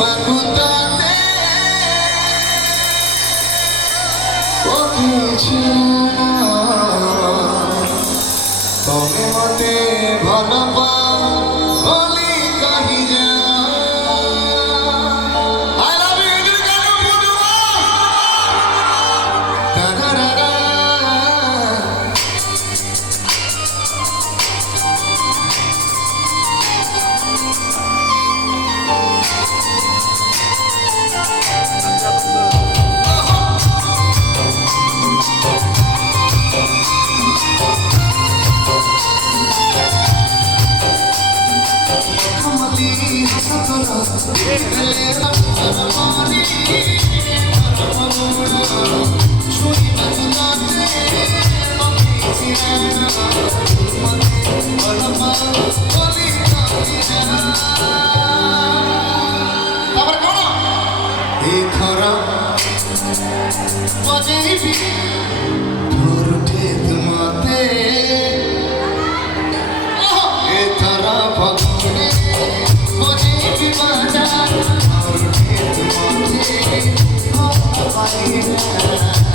বাকুতাতে ও কিছু তবে মতে ভাল পাও বলি কহি যা I love you ইদুর কানু বুড়ুয়া তারারা Oh,